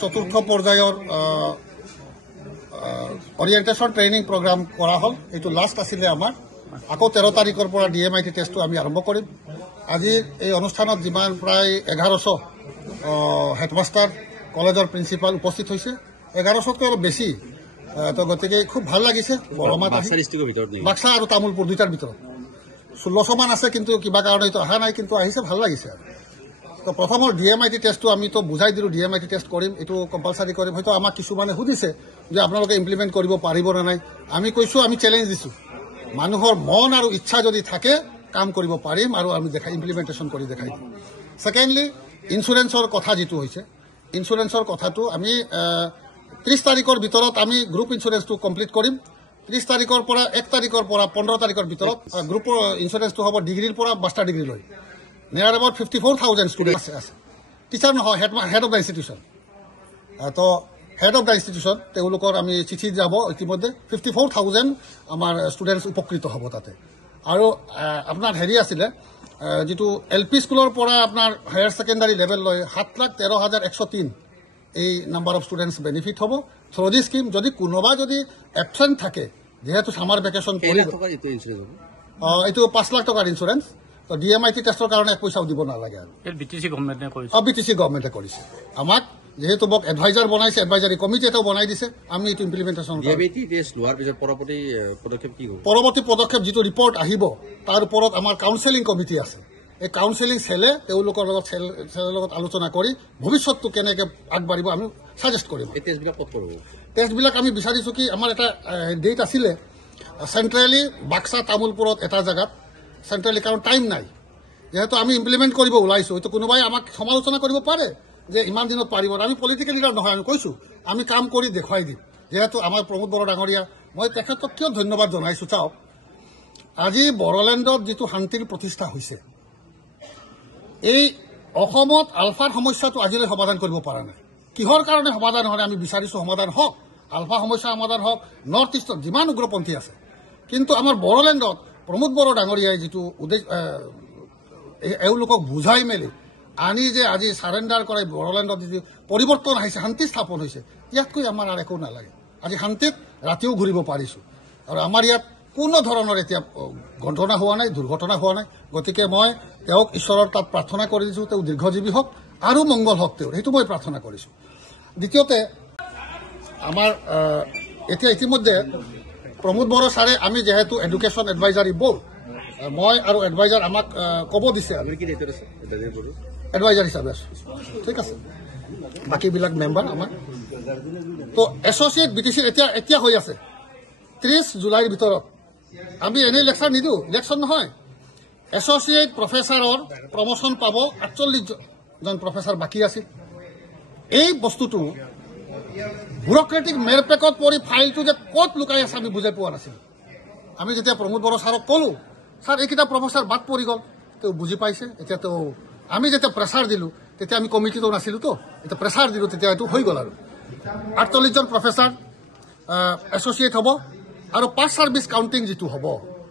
চতুৰ্থ পৰ্যায়ৰ orientation training programme কৰা হ'ল। এইটো লাষ্ট আছিলে আমাৰ। আকৌ 13 তাৰিখৰ পৰা DMIT টেষ্টটো আমি আৰম্ভ কৰিম। আজি এই অনুষ্ঠানত যিমান প্ৰায় 1100 হেডমাষ্টাৰ কলেজৰ প্ৰিন্সিপাল উপস্থিত হৈছে। 1100তকৈ অলপ বেছি। তো গতিকে খুব ভাল লাগিছে। বৰমাত বাক্সা আৰু তামোলপুৰ দুইটাৰ ভিতৰত 1600 মান আছে, কিন্তু কিবা কাৰণে এইটো অহা নাই, কিন্তু আহিছে, ভাল লাগিছে। তো প্ৰথমৰ DMIT টেষ্টটো আমিতো বুজাই দিলোঁ, DMIT টেষ্ট কৰিম, এইটো কম্পালচাৰী কৰিম। হয়তো আমাক কিছুমানে সুধিছে যে আপোনালোকে ইমপ্লিমেণ্ট কৰিব পাৰিব নে নাই। আমি কৈছোঁ, আমি চেলেঞ্জ দিছোঁ, মানুহৰ মন আৰু ইচ্ছা যদি থাকে কাম কৰিব পাৰিম, আৰু আমি ইমপ্লিমেণ্টেশ্যন কৰি দেখাই দিম। ছেকেণ্ডলি, ইঞ্চুৰেঞ্চৰ কথা যিটো হৈছে, ইঞ্চুৰেঞ্চৰ কথাটো আমি 30 তাৰিখৰ ভিতৰত আমি গ্ৰুপ ইঞ্চুৰেঞ্চটো কমপ্লিট কৰিম। 30 তাৰিখৰ পৰা 1 তাৰিখৰ পৰা 15 তাৰিখৰ ভিতৰত গ্ৰুপৰ ইঞ্চুৰেঞ্চটো হ'ব ডিগ্ৰীৰ পৰা মাষ্টাৰ ডিগ্ৰীলৈ। নিয়াৰ এবাউট 54,000 ষ্টুডেণ্ট আছে। টিচাৰ নহয়, হেড অফ দ্য ইনষ্টিটিউশ্যন। তো হেড অফ দ্য ইনষ্টিটিউশ্যন তেওঁলোকৰ আমি চিঠি যাব ইতিমধ্যে। 54,000 আমাৰ ষ্টুডেণ্টছ উপকৃত হ'ব তাতে। আৰু আপোনাৰ হেৰি আছিলে, যিটো LP স্কুলৰ পৰা আপোনাৰ হায়াৰ ছেকেণ্ডাৰী লেভেললৈ 7,13,103 এই নাম্বাৰ অফ ষ্টুডেণ্টছ বেনিফিট হ'ব থ্ৰু দি স্কিম। যদি কোনোবা যদি এবচেণ্ট থাকে, যিহেতু ছামাৰ ভেকেশ্যন পৰিব, এইটো 5 লাখ টকাৰ ইঞ্চুৰেঞ্চ। তো DMIT টেষ্টৰ কাৰণে 1 পইচাও দিব নালাগে। আৰু BTC গভৰ্ণমেণ্টে কৰিছে। আমাক যেহেতু মোক এডভাইজাৰ বনাইছে, এডভাইজাৰী কমিটি এটাও বনাই দিছে, আমি এইটো ইমপ্লিমেণ্টেশ্যন পৰৱৰ্তী পদক্ষেপ যিটো ৰিপৰ্ট আহিব তাৰ ওপৰত আমাৰ কাউন্সেলিং কমিটি আছে। এই কাউন্সেলিং চেলে তেওঁলোকৰ লগত আলোচনা কৰি ভৱিষ্যতটো কেনেকৈ আগবাঢ়িব আমি ছাজেষ্ট কৰিম। টেষ্টবিলাক আমি বিচাৰিছোঁ কি, আমাৰ এটা ডেট আছিলে চেণ্ট্ৰেলি বাক্সা তামোলপুৰত এটা জেগাত চেণ্ট্ৰেলি, কাৰণ টাইম নাই। যিহেতু আমি ইমপ্লিমেণ্ট কৰিব ওলাইছোঁ, হয়তো কোনোবাই আমাক সমালোচনা কৰিব পাৰে যে ইমান দিনত পাৰিব। আমি পলিটিকেল লিডাৰ নহয়, আমি কৈছোঁ আমি কাম কৰি দেখুৱাই দিম। যিহেতু আমাৰ প্ৰমোদ বড়ো ডাঙৰীয়া, মই তেখেতক কিয় ধন্যবাদ জনাইছোঁ চাওক, আজি বড়োলেণ্ডত যিটো শান্তিৰ প্ৰতিষ্ঠা হৈছে, এই অসমত আলফাৰ সমস্যাটো আজিলৈ সমাধান কৰিব পৰা নাই। কিহৰ কাৰণে সমাধান হয় আমি বিচাৰিছোঁ, সমাধান হওক, আলফা সমস্যা সমাধান হওক। নৰ্থ ইষ্টত যিমান উগ্ৰপন্থী আছে, কিন্তু আমাৰ বড়োলেণ্ডত প্ৰমোদ বড়ো ডাঙৰীয়াই যিটো এওঁলোকক বুজাই মেলি আনি যে আজি ছাৰেণ্ডাৰ কৰে, বড়োলেণ্ডত যিটো পৰিৱৰ্তন আহিছে, শান্তি স্থাপন হৈছে, ইয়াতকৈ আমাৰ আৰু একো নালাগে। আজি শান্তিত ৰাতিও ঘূৰিব পাৰিছোঁ, আৰু আমাৰ ইয়াত কোনো ধৰণৰ এতিয়া ঘটনা হোৱা নাই, দুৰ্ঘটনা হোৱা নাই। গতিকে মই তেওঁক ঈশ্বৰৰ তাত প্ৰাৰ্থনা কৰি দিছোঁ, তেওঁ দীৰ্ঘজীৱী হওক আৰু মংগল হওক তেওঁৰ, সেইটো মই প্ৰাৰ্থনা কৰিছোঁ। দ্বিতীয়তে, আমাৰ এতিয়া ইতিমধ্যে প্ৰমোদ বড়ো ছাৰে, আমি যিহেতু এডুকেশ্যন এডভাইজাৰী বৰ্ড, মই আৰু এডভাইজাৰ আমাক ক'ব দিছে, এডভাইজাৰ হিচাপে আছোঁ, ঠিক আছে, বাকীবিলাক মেম্বাৰ আমাৰ। তো এছ'চিয়েট BTC এতিয়া হৈ আছে 30 জুলাইৰ ভিতৰত। আমি এনেই লেকচাৰ নিদিওঁ, ইলেকশ্যন নহয়। এছ'চিয়েট প্ৰফেচাৰৰ প্ৰমোশ্যন পাব 48জন প্ৰফেচাৰ বাকী আছিল। এই বস্তুটো ব্যুৰক্ৰেটিক মেৰপেকত পৰি ফাইলটো যে ক'ত লুকাই আছে আমি বুজাই পোৱা নাছিলোঁ। আমি যেতিয়া প্ৰমোদ বড়ো ছাৰক ক'লোঁ, ছাৰ এইকেইটা প্ৰফেচাৰ বাদ পৰি গ'ল, তেওঁ বুজি পাইছে। এতিয়া আমি যেতিয়া প্ৰেছাৰ দিলোঁ, তেতিয়া আমি কমিটিটো নাছিলোঁতো, এতিয়া প্ৰেছাৰ দিলোঁ, তেতিয়া এইটো হৈ গ'ল। আৰু 48জন প্ৰফেচাৰ এছ'চিয়েট হ'ব, আৰু পাছ ছাৰ্ভিচ কাউণ্টিং যিটো হ'ব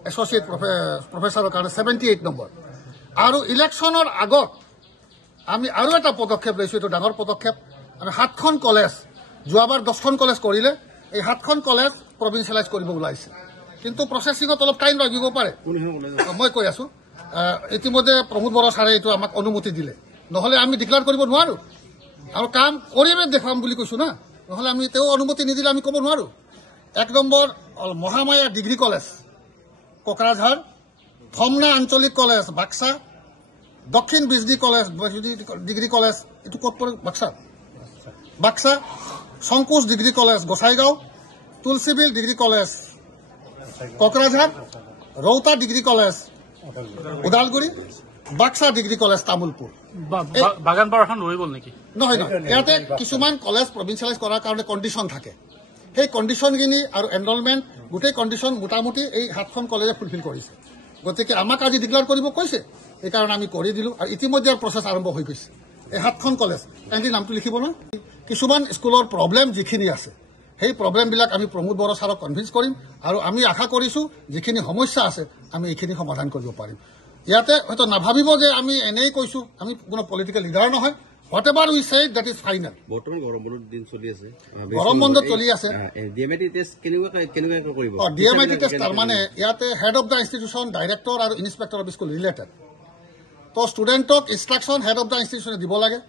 এছ'চিয়েট প্ৰফেচাৰৰ কাৰণে 78 নম্বৰ। আৰু ইলেকশ্যনৰ আগত আমি আৰু এটা পদক্ষেপ লৈছোঁ, এইটো ডাঙৰ পদক্ষেপ। আমি 7খন কলেজ, যোৱাবাৰ 10খন কলেজ কৰিলে, এই 7খন কলেজ প্ৰভিন্সিয়েলাইজ কৰিব ওলাইছে, কিন্তু প্ৰচেছিঙত অলপ টাইম লাগিব পাৰে। মই কৈ আছোঁ, ইতিমধ্যে প্ৰমোদ বড়ো ছাৰে এইটো আমাক অনুমতি দিলে, নহ'লে আমি ডিক্লেয়াৰ কৰিব নোৱাৰোঁ। আৰু কাম কৰিমে দেখুৱাম বুলি কৈছোঁ না, নহ'লে আমি তেওঁ অনুমতি নিদিলে আমি ক'ব নোৱাৰোঁ। 1 নম্বৰ মহামায়া ডিগ্ৰী কলেজ কোকৰাঝাৰ, ধমনা আঞ্চলিক কলেজ বাক্সা, দক্ষিণ বিজলী কলেজ ডিগ্ৰী কলেজ, এইটো ক'ত পৰে? Baksa, Shankush degree college Gossaigaon, Tulsibil degree college Kokrajhar, Rowta degree college Udalguri, Baksa degree college Tamulpur. বাগানপাৰাখন ৰৈ গ'ল নেকি? নহয়, ইয়াতে কিছুমান কলেজ প্ৰভিন্সিয়েলাইজ কৰাৰ কাৰণে কণ্ডিশ্যন থাকে। সেই কণ্ডিশ্যনখিনি আৰু এনৰলমেণ্ট গোটেই কণ্ডিশ্যন মোটামুটি এই 7খন কলেজে ফুলফিল কৰিছে। গতিকে আমাক আজি ডিক্লেয়াৰ কৰিব কৈছে, সেইকাৰণে আমি কৰি দিলোঁ, আৰু ইতিমধ্যে প্ৰচেছ আৰম্ভ হৈ গৈছে। এই 7খন কলেজ এণ্টি নামটো লিখিব ন। কিছুমান স্কুলৰ প্ৰব্লেম যিখিনি আছে, সেই প্ৰব্লেমবিলাক আমি প্ৰমোদ বড়ো ছাৰক কনভিন্স কৰিম, আৰু আমি আশা কৰিছোঁ যিখিনি সমস্যা আছে আমি এইখিনি সমাধান কৰিব পাৰিম। ইয়াতে হয়তো নাভাবিব যে আমি এনেই কৈছোঁ, আমি কোনো পলিটিকেল লিডাৰ নহয়, what ever we say that is final. বৰ্তমান গৰম বন্ধৰ দিন চলি আছে, গৰম বন্ধ চলি আছে। ডিএমআইটি টেষ্ট কেনেকুৱা কৰিব? ডিএমআইটি টেষ্ট তাৰমানে ইয়াতে head of the institution, director আৰু ইনস্পেক্টৰ অফ স্কুল ৰিলেটেড। তো ষ্টুডেণ্টক ইনষ্ট্ৰাকশ্যন হেড অফ দ্য ইনষ্টিটিউশ্যনে দিব লাগে।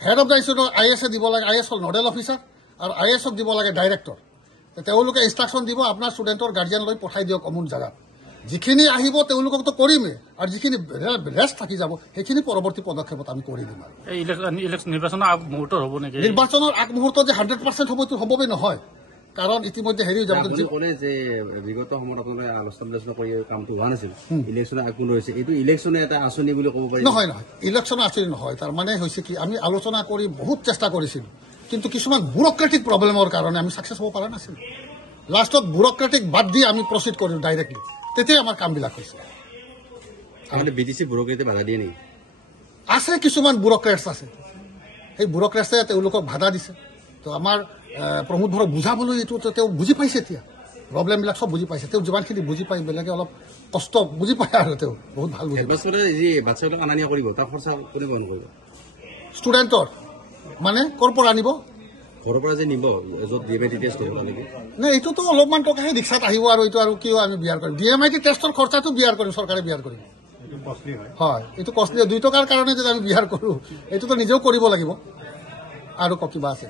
Head of the institute IAS দিব লাগে, IAS হ'ল নডেল অফিচাৰ, আৰু IASক দিব লাগে ডাইৰেক্টৰ। তেওঁলোকে ইনষ্ট্ৰাকশ্যন দিব, আপোনাৰ ষ্টুডেণ্টৰ গাৰ্জিয়ান লৈ পঠাই দিয়ক অমুক জেগাত। যিখিনি আহিব তেওঁলোককতো কৰিমেই, আৰু যিখিনি ৰেষ্ট থাকি যাব সেইখিনি পৰৱৰ্তী পদক্ষেপত আমি কৰি দিম। নিৰ্বাচনৰ আগমুহূৰ্তত হ'ব নেকি? নিৰ্বাচনৰ আগমুহূৰ্তত যে 100% হ'ব এইটো সম্ভৱেই নহয়, কাৰণ ইতিমধ্যে হেৰি হৈ যাব। ক'লে যে বিগত সময়ত আপোনালোকে আলোচনা কৰি কামটো হোৱা নাছিল, ইলেকশ্যনে আগমুহূৰ্ত হৈছে, এইটো ইলেকশ্যনে এটা আঁচনি বুলি ক'ব পাৰি? নহয়, ইলেকশ্যনৰ আঁচনি নহয়। তাৰমানে হৈছে কি, আমি আলোচনা কৰি বহুত চেষ্টা কৰিছিলোঁ, কিন্তু কিছুমান ব্যুৰক্ৰেটিক প্ৰব্লেমৰ কাৰণে আমি ছাকচেছ হ'ব পৰা নাছিলোঁ। লাষ্টত ব্যুৰক্ৰেটিক বাদ দি আমি প্ৰচিড কৰিলোঁ ডাইৰেক্টলি, তেতিয়াই আমাৰ কামবিলাক হৈছে। BTC ব্যুৰক্ৰেটে বাধা দিয়ে নেকি? আছে কিছুমান ব্যুৰক্ৰেটছ আছে, সেই ব্যুৰক্ৰেটছে তেওঁলোকক বাধা দিছে। তো আমাৰ প্ৰমোদ বড়োক বুজাবলৈ এইটো তেওঁ বুজি পাইছে, এতিয়া প্ৰব্লেমবিলাক চব বুজি পাইছে। তেওঁ যিমানখিনি বুজি পায়, বেলেগে অলপ কষ্ট বুজি পায়, আৰু তেওঁ বহুত ভাল বুজি পায়। যি বাচ্চাবিলাক অনা নিয়া কৰিব, তাৰ খৰচা কোনে বহন কৰিব? ষ্টুডেণ্টৰ মানে ক'ৰ পৰা আনিব? ঘৰৰ পৰা যে নিব, য'ত ডিএমআইটি টেষ্ট হ'ব নেকি? নাই, এইটোতো অলপমান টকাহে ৰিক্সাত আহিব, আৰু এইটো আৰু কিয় আমি বিয়াৰ কৰিম? ডিএমআইটি টেষ্টৰ খৰচাটো বিয়াৰ কৰিম, চৰকাৰে বিয়াৰ কৰিম। হয়, এইটো কষ্টলি। 2 টকাৰ কাৰণে যদি আমি বিয়াৰ কৰোঁ, এইটোতো নিজেও কৰিব লাগিব। আৰু কিবা আছে?